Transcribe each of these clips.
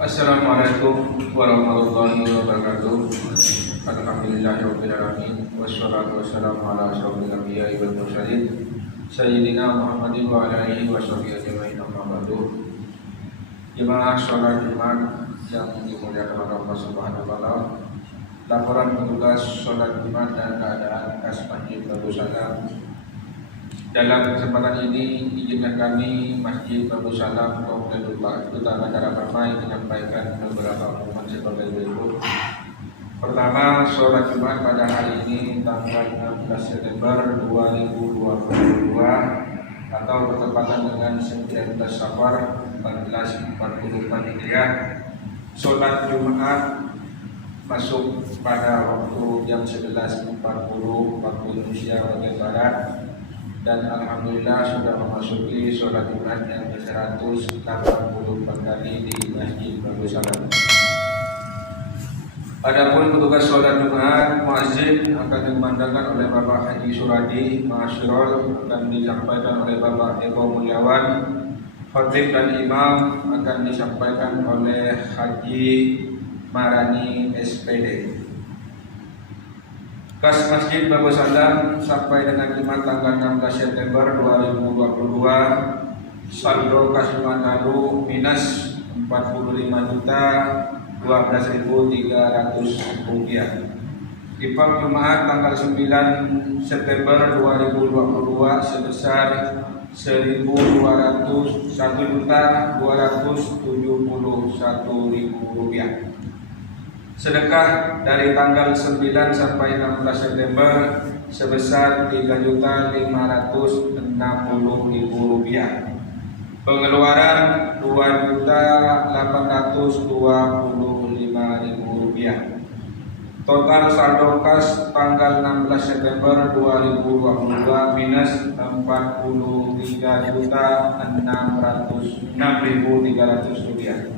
Assalamualaikum warahmatullahi wabarakatuh. Alhamdulillahirabbil alamin wassalatu wassalamu ala asyrofil anbiya'i wal mursalin sayyidina Muhammadin wa ala alihi washabihi ajmain amma ba'du. Jemaah salat Jumat yang dimuliakan oleh Allah Subhanahu wa taala. Laporan petugas salat Jumat dan keadaan Kas Masjid Babu Salam. Dalam kesempatan ini izinkan kami Masjid Babu Salam Komplek Utama Darah Permai menyampaikan beberapa pengumuman sebagai berikut. Pertama, sholat Jumat pada hari ini tanggal 16 September 2022 atau bertepatan dengan 19 Safar 1444 Hijriah. Sholat Jumat masuk pada waktu jam 11.40 waktu Indonesia bagian Barat. Dan alhamdulillah sudah memasuki sholat Jumat yang ke-184 kali di Masjid Babu Salam. Adapun petugas sholat Jumat, muazzin akan dikumandangkan oleh Bapak Haji Suradi Ma'asyrol, akan disampaikan oleh Bapak Eko Mulyawan. Khatib dan imam akan disampaikan oleh Haji Marani SPD. Kas Masjid Babu Salam sampai dengan Jumat tanggal 16 September 2022 saldo kas Jumat lalu minus 45.12.300 rupiah. Infak Jumat tanggal 9 September 2022 sebesar 1.271.271.000 rupiah. Sedekah dari tanggal 9 sampai 16 September sebesar 3.560.000 rupiah. Pengeluaran 2.825.000 rupiah. Total saldo kas tanggal 16 September 2022 minus 43.606.300 rupiah.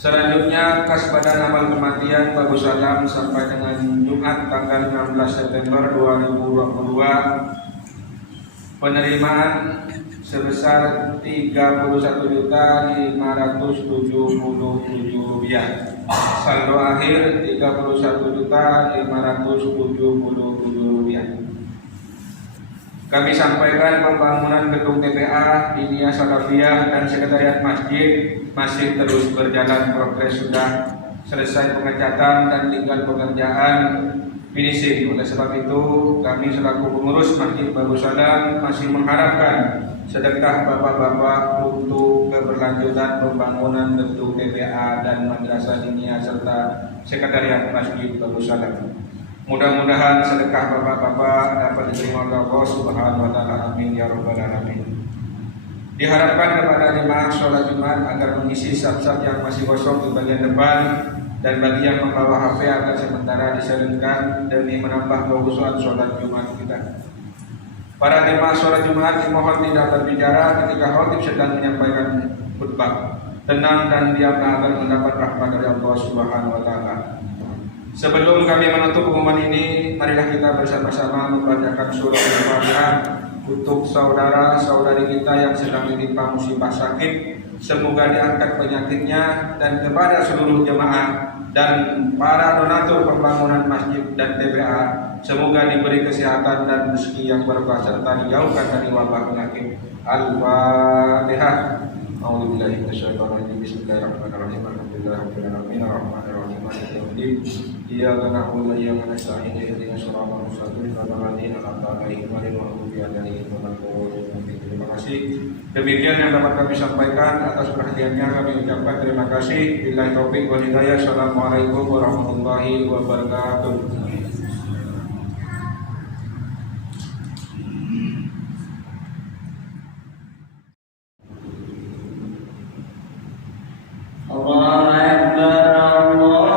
Selanjutnya kas badan amal kematian Babu Salam sampai dengan Jumat tanggal 16 September 2022 penerimaan sebesar 31.577 rupiah. Saldo akhir 31.577 rupiah. Kami sampaikan pembangunan gedung TPA, Dinia Salafiyah dan Sekretariat Masjid masih terus berjalan, progres sudah selesai pengecatan dan tinggal pengerjaan finishing. Oleh sebab itu kami selaku pengurus Masjid Babu Salam masih mengharapkan sedekah bapak-bapak untuk keberlanjutan pembangunan gedung TPA dan Madrasah Dinia serta Sekretariat Masjid Babu Salam. Mudah-mudahan sedekah bapak-bapak dapat diterima oleh Allah Subhanahu wa taala. Amin ya rabbal alamin. Diharapkan kepada jemaah sholat Jumat agar mengisi saf-saf yang masih kosong di bagian depan, dan bagi yang membawa HP agar sementara diseringkan demi menambah kekhusyuan sholat Jumat kita. Para jemaah sholat Jumat dimohon tidak berbicara ketika khatib sedang menyampaikan khutbah. Tenang dan diamlah agar mendapat rahmat dari Allah Subhanahu wa taala. Sebelum kami menutup pengumuman ini, marilah kita bersama-sama membacakan surah Al-Fatihah untuk saudara-saudari kita yang sedang ditimpa musibah sakit. Semoga diangkat penyakitnya, dan kepada seluruh jemaah dan para donatur pembangunan masjid dan TPA, semoga diberi kesehatan dan rezeki yang berkah serta dijauhkan dari wabah penyakit. Al-Fatihah. A'udzubillahi minasyaitonir rajim. Bismillahirrahmanirrahim. Alhamdulillahirabbil alamin arrahmanir rahim maliki yaumiddin. Iyyaka na'budu wa iyyaka nasta'in ihdinas siratal mustaqim siratal ladzina an'amta 'alaihim ghairil maghdubi 'alaihim waladdallin. Terima kasih. Demikian yang dapat kami sampaikan. Atas perhatiannya kami ucapkan terima kasih. Billahi taufik wal hidayah. Assalamualaikum warahmatullahi wabarakatuh. Allahu Akbar, Allah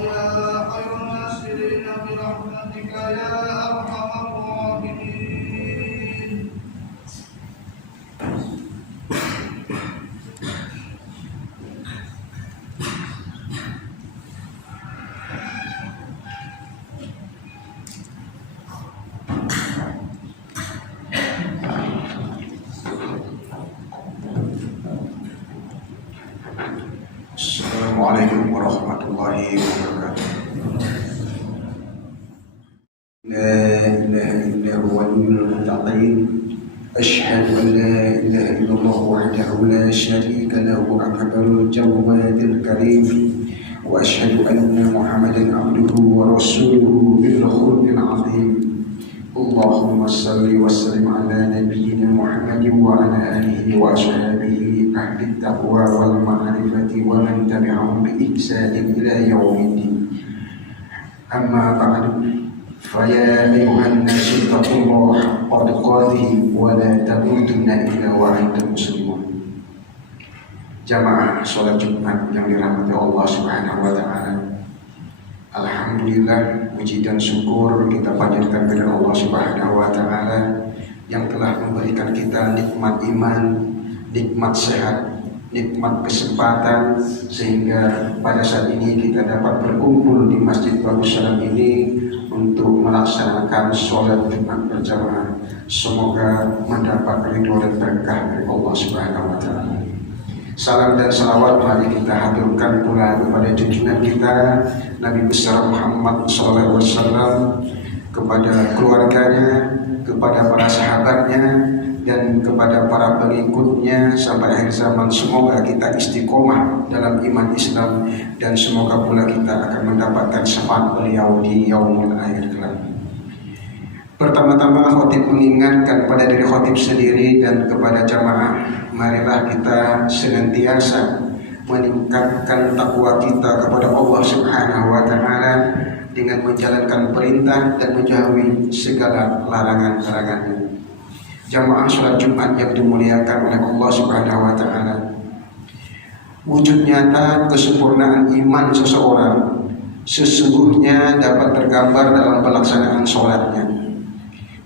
ويا خير الناصرين برحمتك يا أرحم الراحمين. Assalamualaikum warahmatullahi wabarakatuh. La ilaha illa huwal muttaqin. Asyhadu an la ilaha illallah wahdahu la syarika lahu akbarul jawadil karim. Wa asyhadu anna Muhammadan abduhu wa rasuluhu bil khulqil azim. Allahumma salli wa sallim ala nabiyyina Muhammadin wa ala alihi wa ashabihi ahli taqwa wal ma'rifati wa man tabi'ahum bi ihsanin ila yaumiddin. Amma ba'du, fa ya ayyuhan nasu taqullaha haqqa tuqatih wa la tamutunna illa wa antum muslimun. Jamaah salat Jumat yang dirahmati Allah Subhanahu wa taala. Alhamdulillah, puji dan syukur kita panjatkan kepada Allah Subhanahu wa taala yang telah memberikan kita nikmat iman, nikmat sehat, nikmat kesempatan sehingga pada saat ini kita dapat berkumpul di Masjid Bagus Salam ini untuk melaksanakan sholat Jumat berjamaah. Semoga mendapat ridho dan berkah dari Allah Subhanahu wa taala. Salam dan salawat mari kita haturkan pula kepada junjungan kita Nabi besar Muhammad SAW, kepada keluarganya, kepada para sahabatnya, dan kepada para pengikutnya sampai akhir zaman. Semoga kita istiqomah dalam iman Islam dan semoga pula kita akan mendapatkan syafaat beliau di yaumul akhir kelak. Pertama-tama khotib mengingatkan pada diri khotib sendiri dan kepada jamaah, marilah kita senantiasa meningkatkan takwa kita kepada Allah Subhanahu wa taala dengan menjalankan perintah dan menjauhi segala larangan-larangannya. Jamaah salat Jumat yang dimuliakan oleh Allah Subhanahu wa taala, wujud nyata kesempurnaan iman seseorang sesungguhnya dapat tergambar dalam pelaksanaan sholatnya.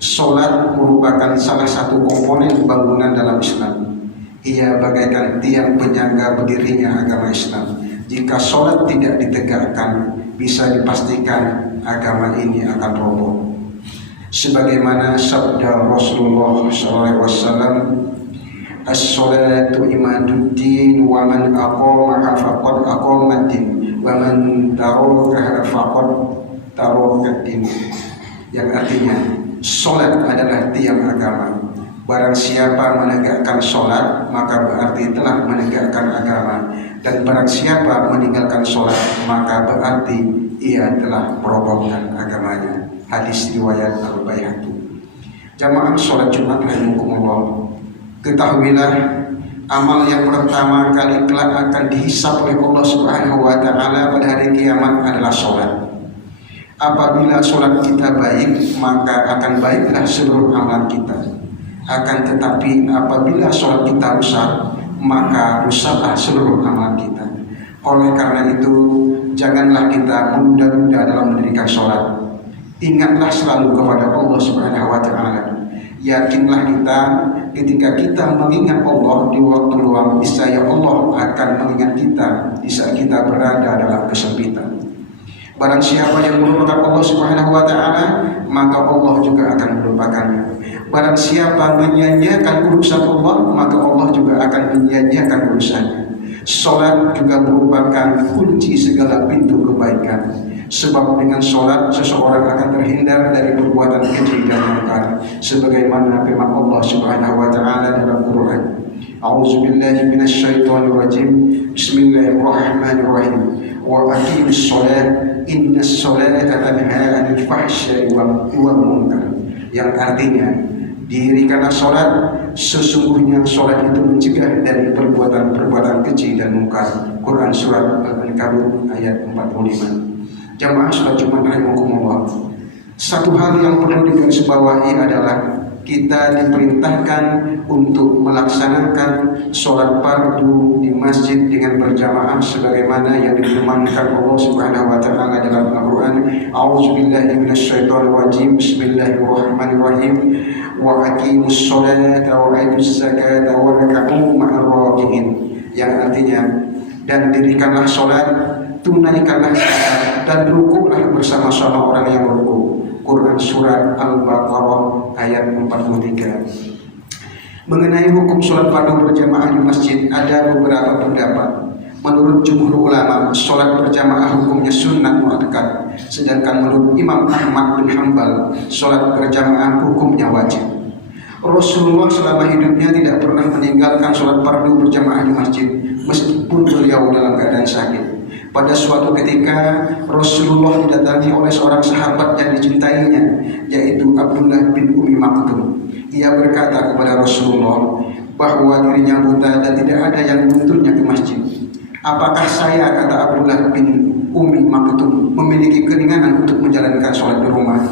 Sholat merupakan salah satu komponen bangunan dalam Islam. Ia bagaikan tiang penyangga berdirinya agama Islam. Jika sholat tidak ditegakkan, bisa dipastikan agama ini akan roboh. Sebagaimana sabda Rasulullah SAW, as-sholatu imaduddin wa man aqamaha faqad aqamaddin wa man tarakaha faqad tarakaddin. Yang artinya, sholat adalah tiang agama. Barang siapa menegakkan sholat, maka berarti telah menegakkan agama. Dan barang siapa meninggalkan sholat, maka berarti ia telah merobohkan agamanya. Hadis riwayat Al-Baihaqi. Jamaah sholat Jumat rahimakumullah, ketahuilah amal yang pertama kali kelak akan dihisab oleh Allah Subhanahu wa taala pada hari kiamat adalah sholat. Apabila sholat kita baik, maka akan baiklah seluruh amal kita. Akan tetapi apabila sholat kita rusak, maka rusaklah seluruh amal kita. Oleh karena itu, janganlah kita menunda-nunda dalam mendirikan sholat. Ingatlah selalu kepada Allah Subhanahu wa taala. Yakinlah kita ketika kita mengingat Allah di waktu luang, niscaya Allah akan mengingat kita di saat kita berada dalam kesempitan. Barang siapa yang melupakan Allah Subhanahu wa taala, maka Allah juga akan melupakannya. Barang siapa menyanyiakan urusan Allah, maka Allah juga akan menyanyiakan urusannya. Salat juga merupakan kunci segala pintu kebaikan. Sebab dengan salat seseorang akan terhindar dari perbuatan keji dan mungkar. Sebagaimana firman Allah Subhanahu wa taala dalam Quran. A'udzubillahi minasyaitonirrajim. Bismillahirrahmanirrahim. Wa aqimus shalah innas salata tanha 'anil fahsya'i wal munkar. Yang artinya, dirikanlah sholat, sesungguhnya sholat itu mencegah dari perbuatan-perbuatan keji dan mungkar. Quran surat Al-Ankabut ayat 45. Jamaah sholat Jumat rahimakumullah, satu hal yang perlu digarisbawahi adalah kita diperintahkan untuk melaksanakan sholat fardu di masjid dengan berjamaah sebagaimana yang difirmankan Allah Subhanahu wa taala dalam Al-Qur'an. A'udzubillahi minasyaitonir rajim. Bismillahirrahmanirrahim. Wa aqimus sholata wa atuz zakata wa rak'u ma'ar raki'in. Yang artinya, dan dirikanlah sholat, tunaikanlah zakat, dan rukuklah bersama-sama orang yang rukuk. Quran Surat Al-Baqarah ayat 43. Mengenai hukum sholat fardu berjamaah di masjid ada beberapa pendapat. Menurut jumhur ulama, sholat berjamaah hukumnya sunnah muakkad. Sedangkan menurut Imam Ahmad bin Hanbal, sholat berjamaah hukumnya wajib. Rasulullah selama hidupnya tidak pernah meninggalkan sholat fardu berjamaah di masjid, meskipun beliau dalam keadaan sakit. Pada suatu ketika Rasulullah didatangi oleh seorang sahabat yang dicintainya, yaitu Abdullah bin Umi Maktum. Ia berkata kepada Rasulullah bahwa dirinya buta dan tidak ada yang menuntunnya ke masjid. Apakah saya, kata Abdullah bin Umi Maktum, memiliki keringanan untuk menjalankan sholat di rumah?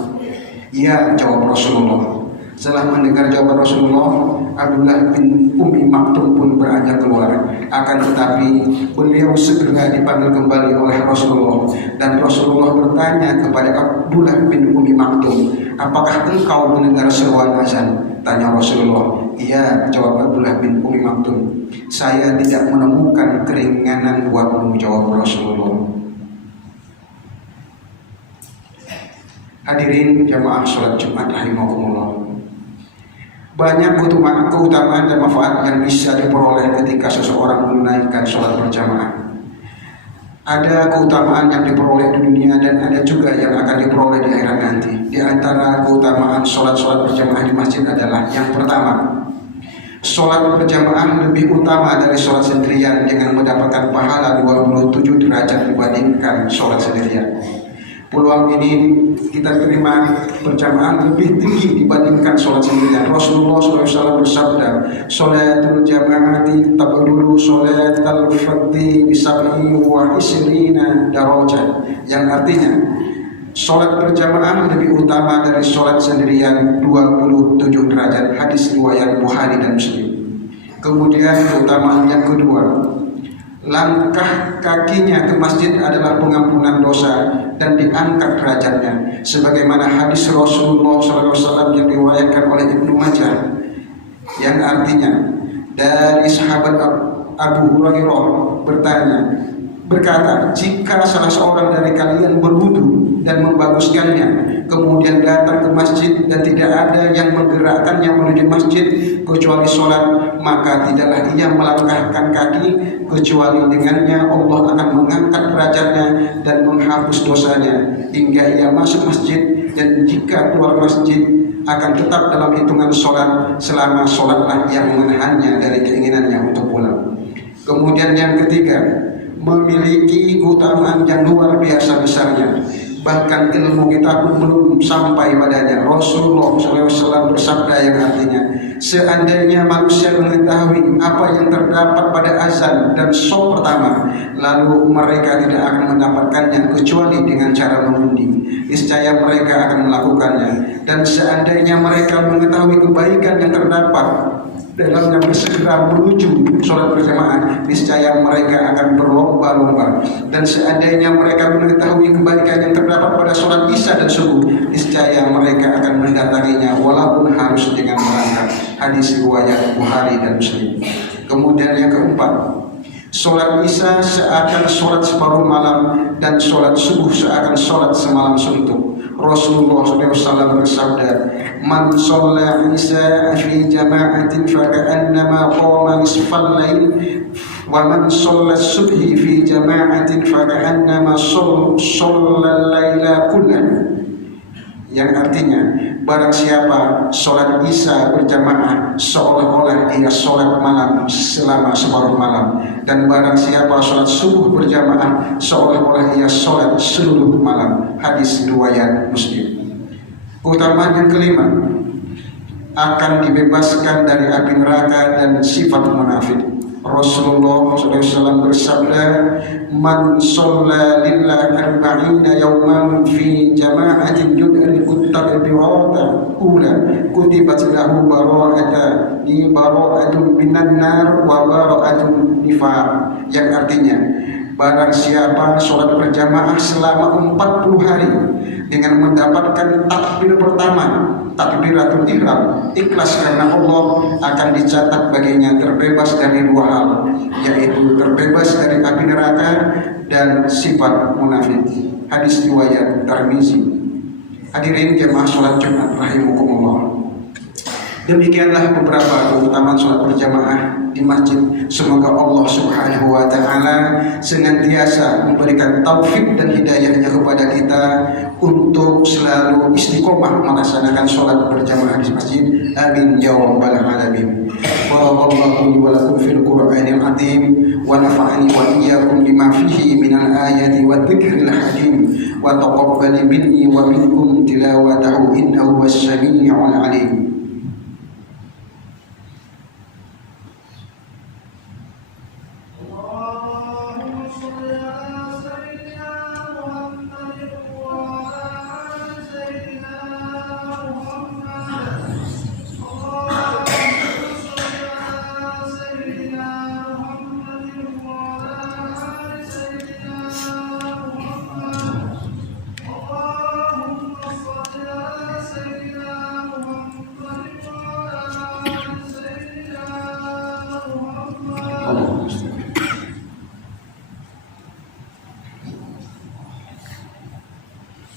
Ya, jawab Rasulullah. Setelah mendengar jawaban Rasulullah, Abdullah bin Umi Maktum pun beranjak keluar. Akan tetapi beliau segera dipanggil kembali oleh Rasulullah, dan Rasulullah bertanya kepada Abdullah bin Umi Maktum, apakah engkau mendengar seruan azan? Tanya Rasulullah. Iya, jawab Abdullah bin Umi Maktum. Saya tidak menemukan keringanan buatmu, jawab Rasulullah. Hadirin jamaah sholat Jumat rahimakumullah. Banyak keutamaan dan manfaat yang bisa diperoleh ketika seseorang menunaikan sholat berjamaah. Ada keutamaan yang diperoleh di dunia dan ada juga yang akan diperoleh di akhirat nanti. Di antara keutamaan sholat berjamaah di masjid adalah yang pertama, sholat berjamaah lebih utama dari sholat sendirian dengan mendapatkan pahala 27 derajat dibandingkan sholat sendirian. Peluang ini kita terima berjamaah lebih tinggi dibandingkan sholat sendirian. Rasulullah SAW bersabda, sholatul jamaati tabdulu sholatal fardhi bisab'i wa isrina darajat. Yang artinya, sholat berjamaah lebih utama dari sholat sendirian 27 derajat. Hadis riwayat Bukhari dan Muslim. Kemudian keutamaan yang kedua, langkah kakinya ke masjid adalah pengampunan dosa dan diangkat derajatnya, sebagaimana hadis Rasulullah SAW yang diriwayatkan oleh Ibnu Majah, yang artinya dari sahabat Abu Hurairah berkata, jika salah seorang dari kalian berwudu dan membaguskannya, kemudian datang ke masjid dan tidak ada yang menggerakkannya menuju masjid kecuali sholat, maka tidaklah ia melangkahkan kaki kecuali dengannya Allah akan mengangkat derajatnya dan menghapus dosanya hingga ia masuk masjid, dan jika keluar masjid akan tetap dalam hitungan sholat selama sholatlah yang menahannya dari keinginannya untuk pulang. Kemudian yang ketiga, memiliki keutamaan yang luar biasa besarnya, bahkan ilmu kita pun belum sampai padanya. Rasulullah SAW bersabda yang artinya, seandainya manusia mengetahui apa yang terdapat pada azan dan shaf pertama, lalu mereka tidak akan mendapatkannya kecuali dengan cara mengundi, niscaya mereka akan melakukannya. Dan seandainya mereka mengetahui kebaikan yang terdapat dalamnya bersegera menuju sholat berjamaah, niscaya mereka akan berlomba-lomba. Dan seandainya mereka mengetahui kebaikan yang terdapat pada sholat isya dan subuh, niscaya mereka akan mendatanginya walaupun harus dengan melangkah. Hadis riwayat Bukhari dan Muslim. Kemudian yang keempat, sholat isya seakan sholat separuh malam dan sholat subuh seakan sholat semalam suntuk. Rasulullah SAW bersabda, man sholla isya fi jama'atin faka'annama qama nisfal lail, wa man sholla subhi fi jama'atin faka'annama sholla laila kullah. Yang artinya, barang siapa sholat isya berjamaah seolah-olah ia sholat malam selama separuh malam, dan barang siapa sholat subuh berjamaah seolah-olah ia sholat seluruh malam. Hadis riwayat Muslim. Keutamaan yang kelima, akan dibebaskan dari api neraka dan sifat munafik. Rasulullah SAW bersabda, man sholla lillahi arba'ina yawman fi jama'atin yudrikut takbir takbiratan ula kutibat lahu bara'atun minan nar wa bara'atun nifaq, yang artinya barang siapa sholat berjamaah selama 40 hari dengan mendapatkan takbir pertama, takbiratul ihram, ikhlas karena Allah, akan dicatat baginya terbebas dari dua hal, yaitu terbebas dari api neraka dan sifat munafik. Hadis riwayat Tirmizi. Hadirin jemaah sholat Jumat rahimakumullah. Demikianlah beberapa keutamaan sholat berjamaah di masjid. Semoga Allah Subhanahu wa Ta'ala senantiasa memberikan taufik dan hidayahnya kepada kita untuk selalu istiqomah melaksanakan sholat berjamaah di masjid. Amin ya rabbal alamin. Barakallahu li wa lakum fil Qur'anil azim wa nafa'ani wa iyyakum bima fihi minal ayati wa dzikril hakim wa taqabbal minni wa minkum tilawatahu innahu was-sami'ul alim.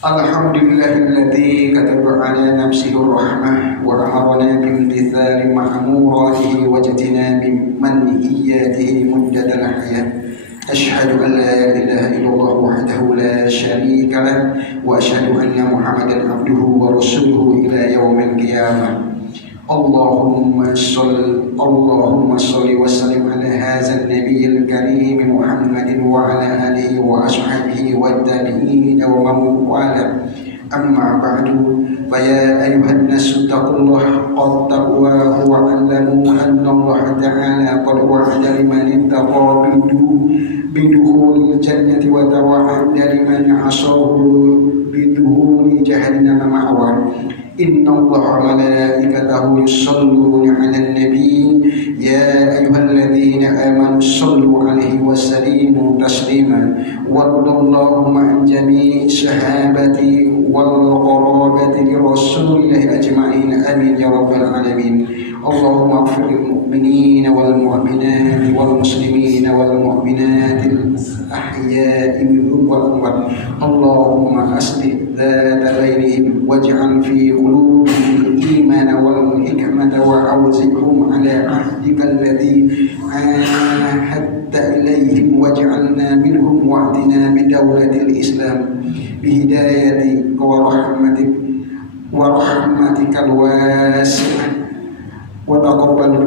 Alhamdulillahilladzi kataba ala nafsihi rahmah wa amarna bimtithali ma'muratihi wa jtinabi manhiyatihi muddatal hayat. Ashhadu an la ilaha illallah wahdahu la syarika lah wa ashhadu anna Muhammadan abduhu wa rasuluhu ila yaumil qiyamah. Allahumma salli wa sallim ala hadzal nabiyil karim Muhammadin wa ala alihi wa ashabihi wa tabi'in wa man wala. Amma ba'du, fa ya ayyuhan nasu taqullaha haqqa taqwahu wa 'allamu anna Allah ta'ala qad wa'ada liman ittaqa bidukhulil jannati wa tawa'ada liman 'asahu bidukhuli jahannam ma'wa. Inna Allah wa malaikatahu yusalluna 'alan nabi ya ayyuhalladzina amanu sallu 'alaihi wa sallimu taslima. Wallahu ma'an jami'i sahabati wal qarabati li rasulillahi ajma'in. Amin ya rabbal alamin. Allahumma ighfir lil mu'minina wal mu'minati wal muslimina wal mu'minatil ahya'i minhum wal amwat. Allahumma aslih dhata bainihim waj'al fi qulubihim al-imana wal hikmata wa awzihum ala ahdika alladhi ahadta ilayhim waj'alna minhum wa'dina bidawlatil islam bihidayatika wa rahmatikal wasi'ah. وتقبل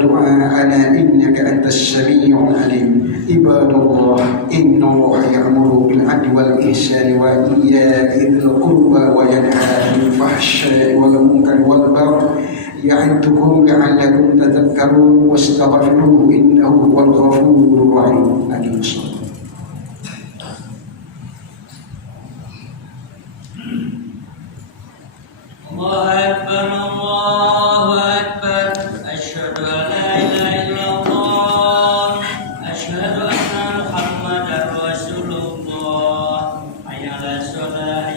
دعاءنا إنك أنت السميع العليم. عباد الله إن الله يأمر بالعدل والإحسان وإيتاء ذي القربى وينهى عن الفحشاء والمنكر والبغي يعظكم لعلكم تذكرون واستغفروه إنه هو الغفور الرحيم. آمين. Allahu Akbar, Allahu Akbar. Asyhadu an la ilaha illallah, asyhadu anna Muhammadar Rasulullah. Hayya 'alas shalah.